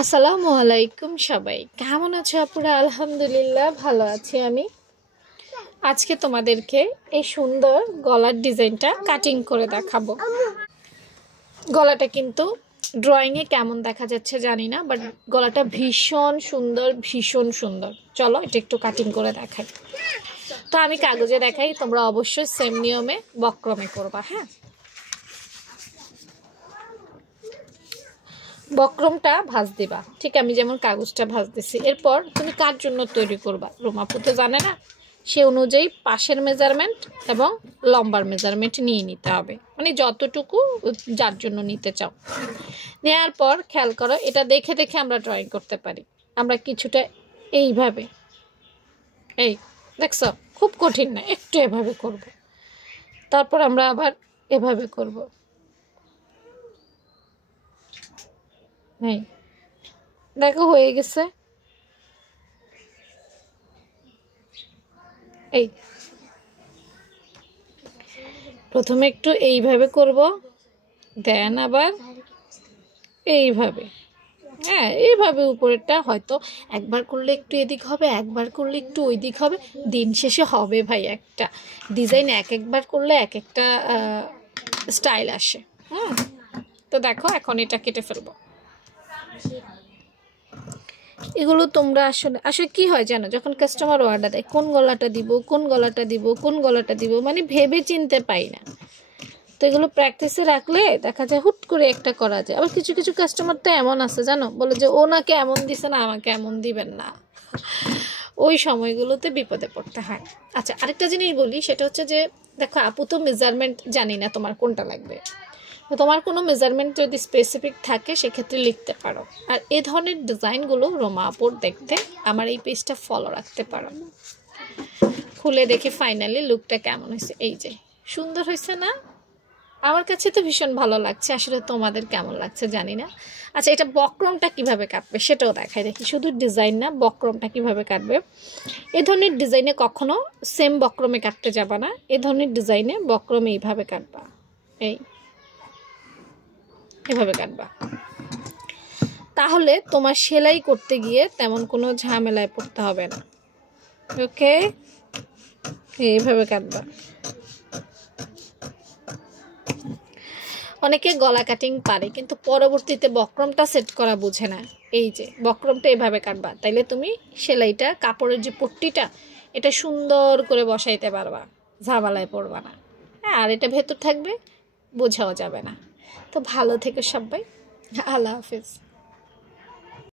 আসসালামু আলাইকুম সবাই, কেমন আছো আপুরা? আলহামদুলিল্লাহ ভালো আছি আমি। আজকে তোমাদেরকে এই সুন্দর গলার ডিজাইনটা কাটিং করে দেখাবো। গলাটা কিন্তু ড্রয়িংয়ে কেমন দেখা যাচ্ছে জানি না, বাট গলাটা ভীষণ সুন্দর, ভীষণ সুন্দর। চলো এটা একটু কাটিং করে দেখাই। তো আমি কাগজে দেখাই, তোমরা অবশ্যই সেম নিয়মে বক্রমে করবা। হ্যাঁ, বক্রমটা ভাঁজ দিবা, ঠিক আমি যেমন কাগজটা ভাঁজ দিছি। এরপর তুমি কার জন্য তৈরি করবা, রোমাপু তো জানে না, সে অনুযায়ী পাশের মেজারমেন্ট এবং লম্বার মেজারমেন্ট নিয়ে নিতে হবে, মানে যতটুকু যার জন্য নিতে চাও। নেওয়ার পর খেয়াল করো, এটা দেখে দেখে আমরা ড্রয়িং করতে পারি। আমরা কিছুটা এইভাবে, এই দেখছ, খুব কঠিন না, একটু এভাবে করব। তারপর আমরা আবার এভাবে করব। এই দেখো হয়ে গেছে। এই প্রথমে একটু এইভাবে করব, দেন আবার এইভাবে। হ্যাঁ, এইভাবে উপরেরটা হয়তো একবার করলে একটু এদিক হবে, একবার করলে একটু ওই দিক হবে, দিন শেষে হবে ভাই একটা ডিজাইন। একবার করলে এক একটা স্টাইল আসে। তো দেখো এখন এটা কেটে ফেলবো। এগুলো তোমরা আসলে কি হয় জানো, যখন কাস্টমার অর্ডার দেয় কোন গলাটা দিব, কোন গলাটা দিব, কোন গলাটা দিব, মানে ভেবে চিনতে পাই না। তো এগুলো প্র্যাকটিসে রাখলে দেখা যায় হুট করে একটা করা যায়। আবার কিছু কিছু কাস্টমার তো এমন আছে জানো, বলে যে ওনাকে এমন দিছে না, আমাকে এমন দিবেন না। ওই সময়গুলোতে বিপদে পড়তে হয়। আচ্ছা, আরেকটা জিনিস বলি, সেটা হচ্ছে যে দেখো আপু তো মেজারমেন্ট জানি না তোমার কোনটা লাগবে। তো তোমার কোনো মেজারমেন্ট যদি স্পেসিফিক থাকে সেক্ষেত্রে লিখতে পারো। আর এই ধরনের ডিজাইনগুলো রোমা আপুর দেখতে আমার এই পেজটা ফলো রাখতে পারো। খুলে দেখি ফাইনালি লুকটা কেমন হয়েছে। এই যে সুন্দর হয়েছে না? আমার কাছে তো ভীষণ ভালো লাগছে, আসলে তোমাদের কেমন লাগছে জানি না। আচ্ছা, এটা বক্রমটা কিভাবে কাটবে সেটাও দেখাই দেখি, শুধু ডিজাইন না, বক্রমটা কিভাবে কাটবে। এই ধরনের ডিজাইনে কখনো সেম বক্রমে কাটতে যাবা না। এই ধরনের ডিজাইনে বক্রমে এইভাবে কাটবা, এভাবে কাটবা। তাহলে তোমার সেলাই করতে গিয়ে তেমন কোনো ঝামেলায় পড়তে হবে না। ওকে, এইভাবে কাটবা। অনেকে গলা কাটিং পারে কিন্তু পরবর্তীতে বক্রমটা সেট করা বুঝে না। এই যে বক্রমটা এভাবে কাটবা, তাইলে তুমি সেলাইটা, কাপড়ের যে পট্টিটা, এটা সুন্দর করে বসাইতে পারবা, ঝামেলায় পড়বা না। হ্যাঁ, আর এটা ভেতর থাকবে, বোঝাও যাবে না। তো ভালো থেকো সবাই, আল্লাহ হাফিজ।